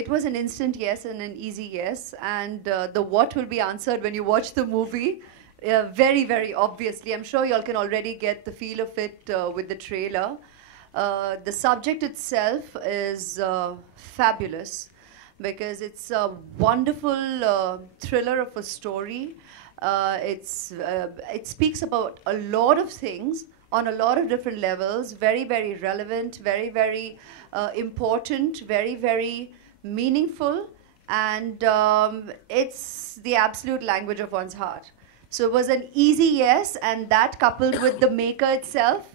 It was an instant yes and an easy yes, and the what will be answered when you watch the movie. Very, very obviously. I'm sure y'all can already get the feel of it with the trailer. The subject itself is fabulous because it's a wonderful thriller of a story. It speaks about a lot of things on a lot of different levels. Very, very relevant, very, very important, very, very meaningful, and it's the absolute language of one's heart. So it was an easy yes, and that coupled with the maker itself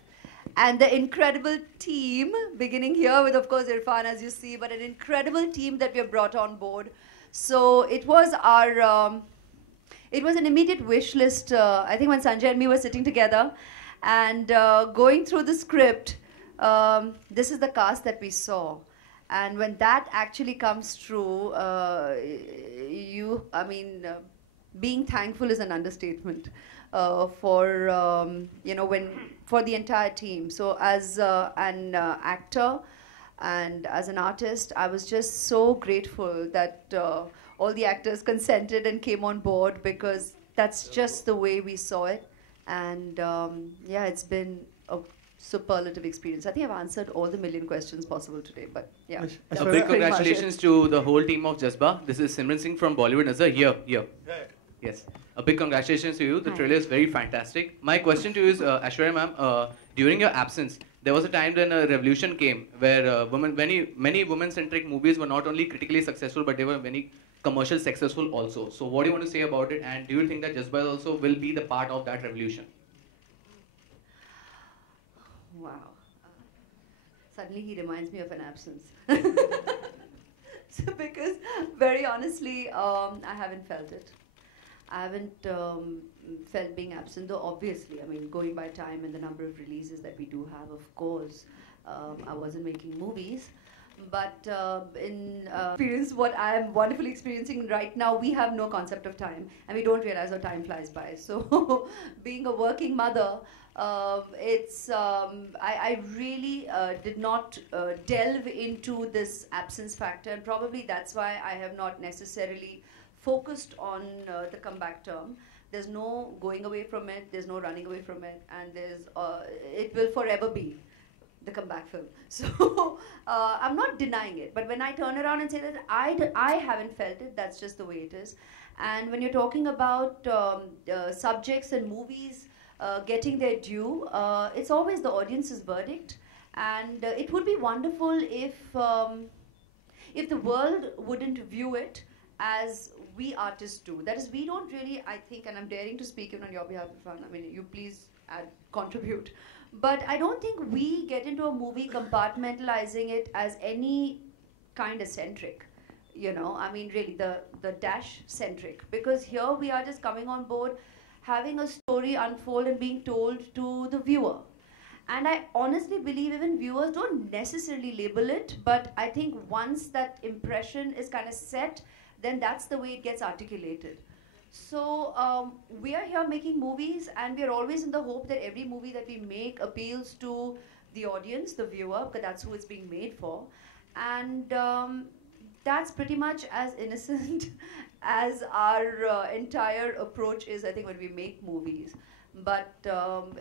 and the incredible team, beginning here with, of course, Irfan, as you see, but an incredible team that we have brought on board. So it was our, it was an immediate wish list. I think when Sanjay and me were sitting together and going through the script, this is the cast that we saw. And when that actually comes true, being thankful is an understatement for for the entire team. So as an actor and as an artist, I was just so grateful that all the actors consented and came on board, because that's just the way we saw it. And yeah, it's been a superlative experience. I think I've answered all the million questions possible today, but yeah. A big congratulations to the whole team of Jazba. This is Simran Singh from Bollywood Nazar. Here. Yes. A big congratulations to you. The trailer is very fantastic. My question to you is, Aishwarya ma'am, during your absence, there was a time when a revolution came where many women-centric movies were not only critically successful, but they were very commercial successful also. So what do you want to say about it? And do you think that Jazba also will be the part of that revolution? Wow. Suddenly he reminds me of an absence. So because very honestly, I haven't felt it. I haven't felt being absent, though obviously, I mean, going by time and the number of releases that we do have, of course, I wasn't making movies. But in experience, what I am wonderfully experiencing right now, we have no concept of time, and we don't realize how time flies by. So being a working mother, I really did not delve into this absence factor, and probably that's why I have not necessarily focused on the comeback term. There's no going away from it, there's no running away from it, and it will forever be the comeback film. So I'm not denying it, but when I turn around and say that I haven't felt it, that's just the way it is. And when you're talking about subjects and movies getting their due, it's always the audience's verdict. And it would be wonderful if the world wouldn't view it as we artists do. That is, we don't really, I think, and I'm daring to speak even on your behalf, Irfan, I mean, you please contribute. But I don't think we get into a movie compartmentalizing it as any kind of centric, you know, I mean really the dash centric, because here we are just coming on board, having a story unfold and being told to the viewer. And I honestly believe even viewers don't necessarily label it, but I think once that impression is kind of set, then that's the way it gets articulated. So we are here making movies, and we are always in the hope that every movie that we make appeals to the audience, the viewer, because that's who it's being made for. And that's pretty much as innocent as our entire approach is, I think, when we make movies. But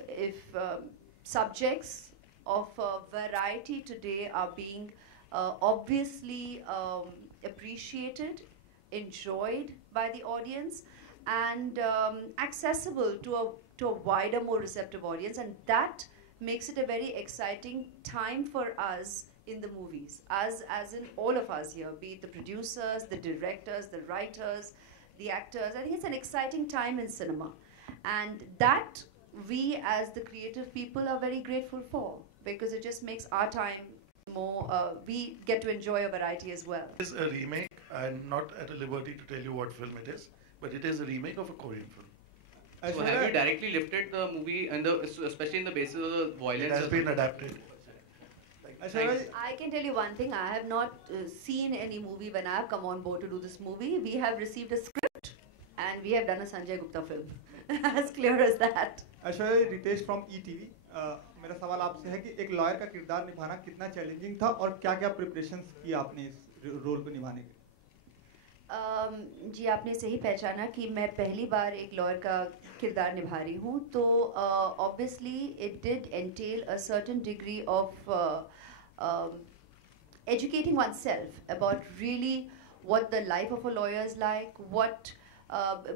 if subjects of variety today are being obviously appreciated, enjoyed by the audience, and accessible to a wider, more receptive audience, and that makes it a very exciting time for us in the movies, as in all of us here, be it the producers, the directors, the writers, the actors. I think it's an exciting time in cinema, and that we as the creative people are very grateful for, because it just makes our time more, we get to enjoy a variety as well. It is a remake. I'm not at a liberty to tell you what film it is, but it is a remake of a Korean film. So have you directly lifted the movie, and especially in the basis of the violence? It has been adapted. I can tell you one thing, I have not seen any movie when I have come on board to do this movie. We have received a script and we have done a Sanjay Gupta film. As clear as that. Aishwarya, Ritesh from ETV. मेरा सवाल आपसे है कि एक lawyer का किरदार निभाना कितना चैलेंजिंग था और क्या-क्या प्रिपरेशंस की आपने इस रोल को निभाने के लिए? जी आपने सही पहचाना कि मैं पहली बार एक लॉयर का किरदार निभा रही हूँ, तो obviously it did entail a certain degree of educating oneself about really what the life of a lawyer is like, what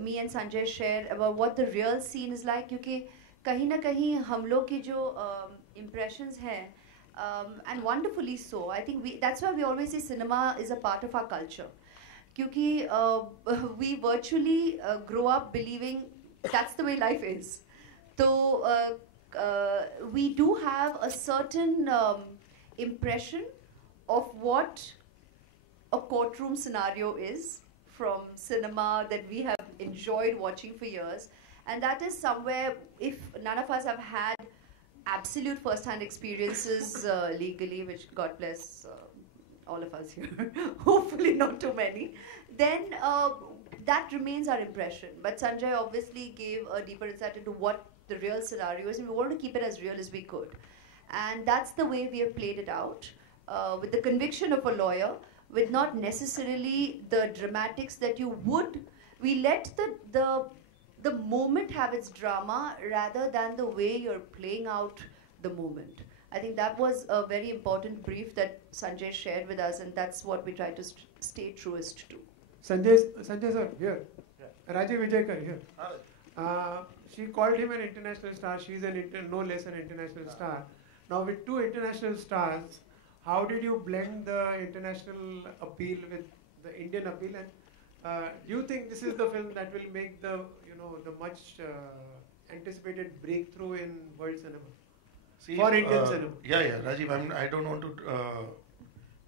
me and Sanjay share about what the real scene is like, क्योंकि कहीं ना कहीं हम लोग की जो impressions हैं, and wonderfully so, I think that's why we always say cinema is a part of our culture. क्योंकि we virtually grow up believing that's the way life is. So we do have a certain impression of what a courtroom scenario is from cinema that we have enjoyed watching for years. And that is somewhere, if none of us have had absolute first-hand experiences legally, which God bless all of us here, hopefully not too many, then that remains our impression. But Sanjay obviously gave a deeper insight into what the real scenario is, and we wanted to keep it as real as we could. And that's the way we have played it out, with the conviction of a lawyer, with not necessarily the dramatics that you would. We let the moment have its drama rather than the way you're playing out the moment. I think that was a very important brief that Sanjay shared with us, and that's what we try to stay truest to. Sanjay sir, here. Yeah. Rajiv Vijayakar, here. She called him an international star. She's no less an international star. Now, with two international stars, how did you blend the international appeal with the Indian appeal? And do you think this is the film that will make the much anticipated breakthrough in world cinema? See, for Indian cinema. Yeah, Rajiv, I don't want to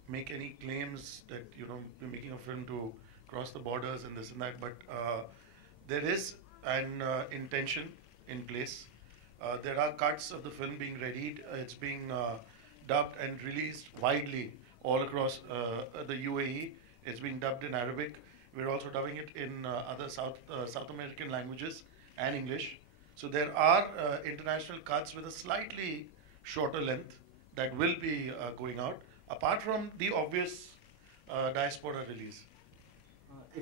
make any claims that we're making a film to cross the borders and this and that, but there is an intention in place. There are cuts of the film being readied. It's being dubbed and released widely all across the UAE. It's being dubbed in Arabic. We're also dubbing it in other South American languages and English. So there are international cuts with a slightly shorter length that will be going out, apart from the obvious diaspora release.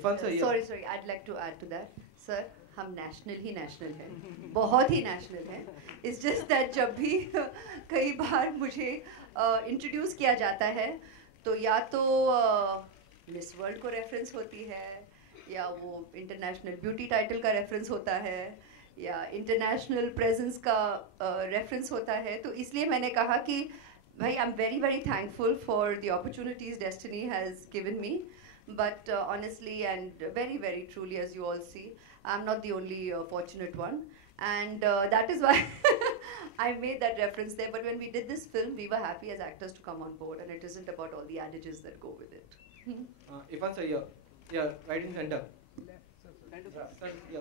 Sorry, I'd like to add to that. Sir, हम national हैं, बहुत ही national हैं. It's just that जब भी कई बार मुझे introduce किया जाता है, तो या तो Miss World को reference होती है, या वो international beauty title का reference होता है, या international presence का reference होता है. तो इसलिए मैंने कहा कि भाई, I'm very, very thankful for the opportunities destiny has given me. But honestly and very, very truly, as you all see, I'm not the only fortunate one. And that is why I made that reference there. But when we did this film, we were happy as actors to come on board. And it isn't about all the adages that go with it. Irfan sir, yeah, right in center. Sir, yeah.